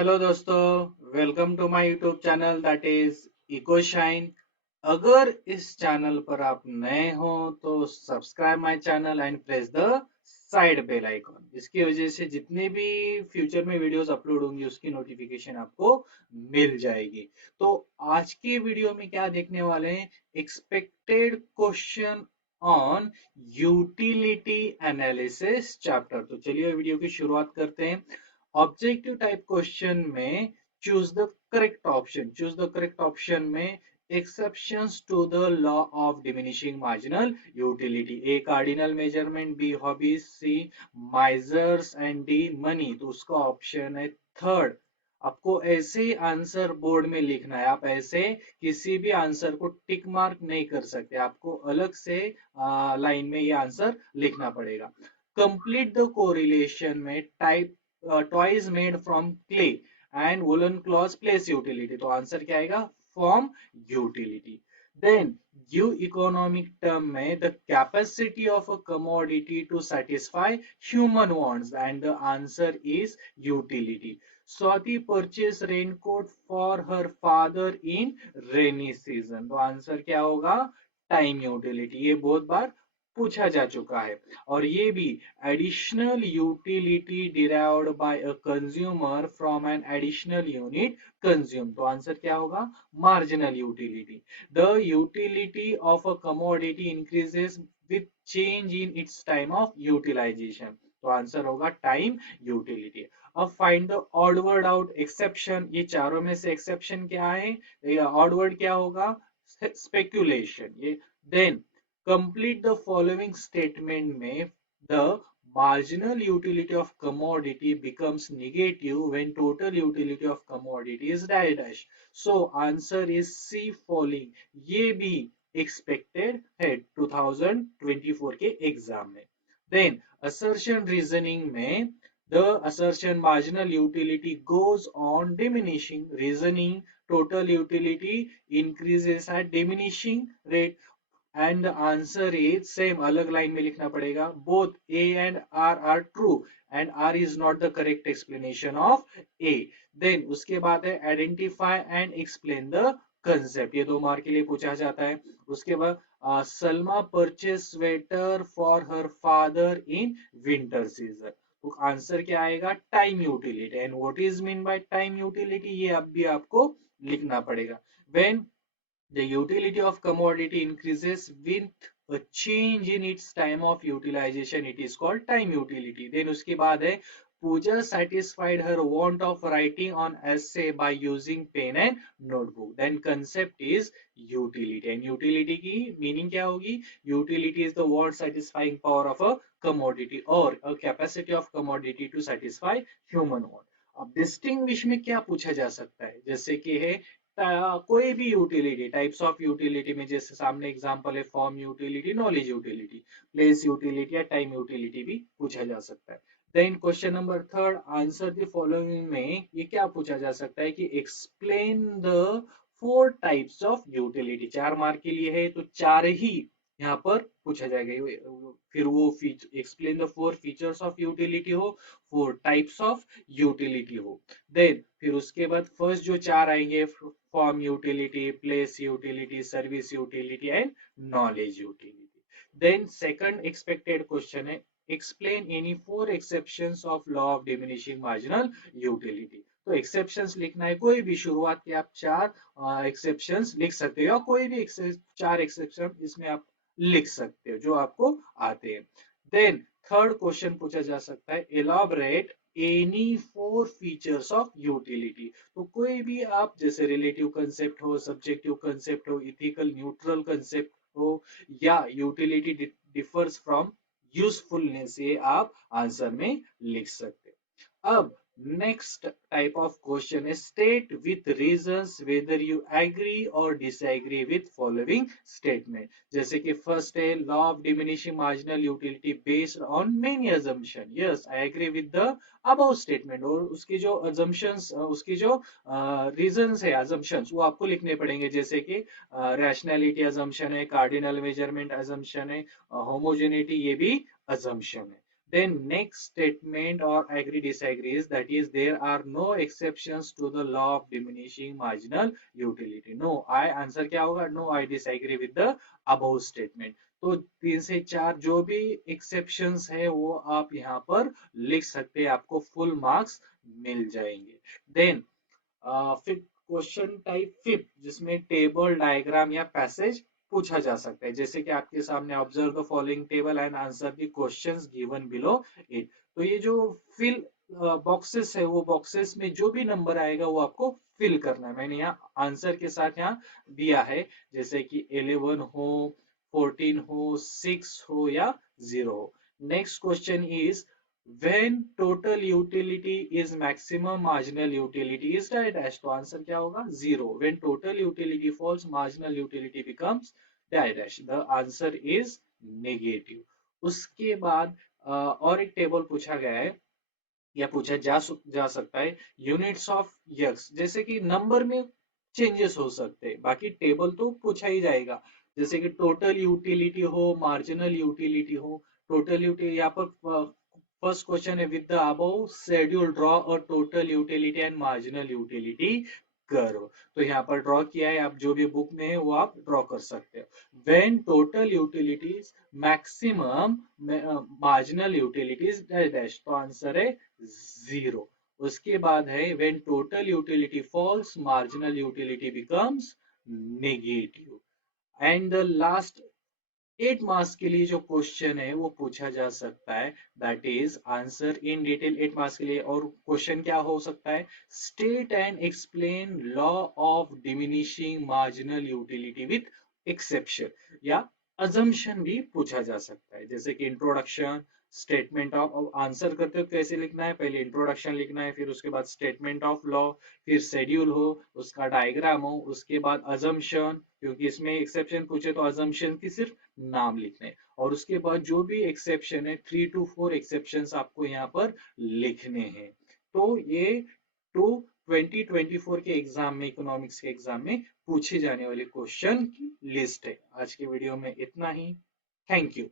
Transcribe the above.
Hello दोस्तों, welcome to my YouTube channel that is Ecoshine. अगर इस चैनल पर आप नए हो तो subscribe my channel and press the side bell icon. इसकी वजह से जितने भी फ्यूचर में वीडियोस अपलोड होंगी उसकी नोटिफिकेशन आपको मिल जाएगी। तो आज की वीडियो में क्या देखने वाले हैं, expected question on utility analysis chapter. तो चलिए वीडियो की शुरुआत करते हैं। ऑब्जेक्टिव टाइप क्वेश्चन में चूज द करेक्ट ऑप्शन में exceptions to the law of diminishing marginal utility. A cardinal measurement, B hobbies, C misers and D money. तो उसका ऑप्शन है थर्ड। आपको ऐसे ही आंसर बोर्ड में लिखना है। आप ऐसे किसी भी आंसर को टिक मार्क नहीं कर सकते, आपको अलग से लाइन में ये आंसर लिखना पड़ेगा। कंप्लीट द कोरिलेशन में type toys made from clay and woollen cloth place utility. तो आंसर क्या आएगा, form utility. Then give economic term में the capacity of a commodity to satisfy human wants and the answer is utility. Swati purchase raincoat for her father in rainy season. तो answer क्या होगा, time utility. ये बहुत बार पूछा जा चुका है। और ये भी additional utility derived by a consumer from an additional unit consume. तो आंसर क्या होगा, marginal utility. The utility of a commodity increases with change in its time of utilization. तो आंसर होगा टाइम यूटिलिटी। अब find the odd word out exception. ये चारों में से एक्सेप्शन क्या है, ऑड वर्ड क्या होगा, स्पेक्यूलेशन। ये then complete the following statement में the marginal utility of commodity becomes negative when total utility of commodity is dash. So answer is C falling। ये भी expected है 2024 के एग्जाम में। Then assertion reasoning में the assertion marginal utility goes on diminishing, reasoning total utility increases at diminishing rate। And answer is same, अलग line में लिखना पड़ेगा। Both A and R true and R is not the correct explanation of A. Then उसके बाद है identify and explain the concept. ये 2 mark के लिए पूछा जाता है। उसके बाद Salma purchase sweater for her father in winter season. तो आंसर क्या आएगा, time utility. And what is mean by time utility, ये अब भी आपको लिखना पड़ेगा। When the utility of commodity increases with a change in its time of utilization, it is called time utility। Then उसके बाद है Pooja satisfied her want of writing on essay by using pen and notebook। Then concept is utility and utility की meaning क्या होगी, utility is the want satisfying power of a commodity or a capacity of commodity to satisfy human want। अब distinguish में क्या पूछा जा सकता है, जैसे कि है कोई भी यूटिलिटी, टाइप्स ऑफ यूटिलिटी में जैसे सामने एग्जांपल है form utility, knowledge utility, place utility या टाइम यूटिलिटी भी पूछा जा सकता है। Then question number third, answer the following में ये क्या पूछा जा सकता है कि explain the 4 types of utility. 4 mark के लिए है तो 4 ही यहाँ पर पूछा जाएगा। फिर वो explain the 4 features of utility हो, 4 टाइप्स ऑफ यूटिलिटी हो। देन फिर उसके बाद फर्स्ट जो 4 आएंगे, form utility, place utility, service utility and knowledge utility. Then second expected question है explain any 4 exceptions of law of diminishing marginal utility. तो exceptions लिखना है, कोई भी शुरुआत के आप 4 एक्सेप्शंस लिख सकते हो या कोई भी 4 एक्सेप्शन इसमें आप लिख सकते हो जो आपको आते हैं। देन थर्ड क्वेश्चन पूछा जा सकता है elaborate any 4 features of utility. तो कोई भी आप, जैसे रिलेटिव कंसेप्ट हो, सब्जेक्टिव कंसेप्ट हो, इथिकल न्यूट्रल कंसेप्ट हो या यूटिलिटी डिफर्स फ्रॉम यूजफुलनेस, ये आप आंसर में लिख सकते हो। अब नेक्स्ट टाइप ऑफ क्वेश्चन है state with reasons whether you agree और डिसएग्री विथ फॉलोइंग स्टेटमेंट। जैसे कि फर्स्ट है law of diminishing marginal utility based on many assumption, yes I agree with the above statement. और उसकी जो assumptions, उसकी जो रीजंस है, अजम्पशंस, वो आपको लिखने पड़ेंगे। जैसे कि रैशनैलिटी अजम्पशन है, कार्डिनल मेजरमेंट अजम्पशन है, होमोजेनिटी ये भी अजम्पशन है। Then next statement or agree disagrees, that is there are no exceptions to the law of diminishing marginal utility. No, I answer क्या होगा? No, I disagree with the above statement. तो 3 से 4 जो भी exceptions है वो आप यहाँ पर लिख सकते हैं, आपको फुल मार्क्स मिल जाएंगे. देन फिर क्वेश्चन टाइप फिफ्थ, जिसमें टेबल डायग्राम या पैसेज पूछा जा सकता है. जैसे कि आपके सामने observe the following table and answer the questions given below it. तो ये जो फिल बॉक्सेस है, वो बॉक्सेस में जो भी नंबर आएगा वो आपको फिल करना है. मैंने यहाँ आंसर के साथ यहाँ दिया है, जैसे कि 11 हो, 14 हो, 6 हो या 0 हो. Next question is when total utility is maximum, marginal utility is dash. तो आंसर क्या होगा? 0. when total utility falls, marginal utility becomes dash. the answer is negative. उसके बाद और एक टेबल पूछा गया है या पूछा जा सकता है, यूनिट्स ऑफ यक्स. जैसे कि नंबर में चेंजेस हो सकते हैं, बाकी टेबल तो पूछा ही जाएगा. जैसे कि टोटल यूटिलिटी हो, मार्जिनल यूटिलिटी हो. टोटल यूटिलिटी यहाँ पर फर्स्ट क्वेश्चन है, with the above schedule draw a total utility and marginal utility करो. तो यहाँ पर ड्रॉ किया है, आप जो भी बुक में है वो आप ड्रॉ कर सकते हो. When total utilities maximum, marginal utilities dash. तो आंसर है 0. उसके बाद है when total utility falls, marginal utility becomes negative. And the last 8 marks के लिए जो क्वेश्चन है वो पूछा जा सकता है, that is answer in detail 8 marks के लिए. और क्वेश्चन क्या हो सकता है? State and explain law of diminishing marginal utility with exception, या अजम्पशन भी पूछा जा सकता है. जैसे कि इंट्रोडक्शन, स्टेटमेंट ऑफ, आंसर करते हो कैसे लिखना है? पहले इंट्रोडक्शन लिखना है, फिर उसके बाद स्टेटमेंट ऑफ लॉ, फिर शेड्यूल हो, उसका डायग्राम हो, उसके बाद अजम्पशन, क्योंकि इसमें एक्सेप्शन पूछे तो अजम्पशन की सिर्फ नाम लिखने, और उसके बाद जो भी एक्सेप्शन है 3 to 4 एक्सेप्शन आपको यहाँ पर लिखने हैं. तो ये टू 2024 के एग्जाम में, इकोनॉमिक्स के एग्जाम में पूछे जाने वाले क्वेश्चन की लिस्ट है. आज की वीडियो में इतना ही. Thank you.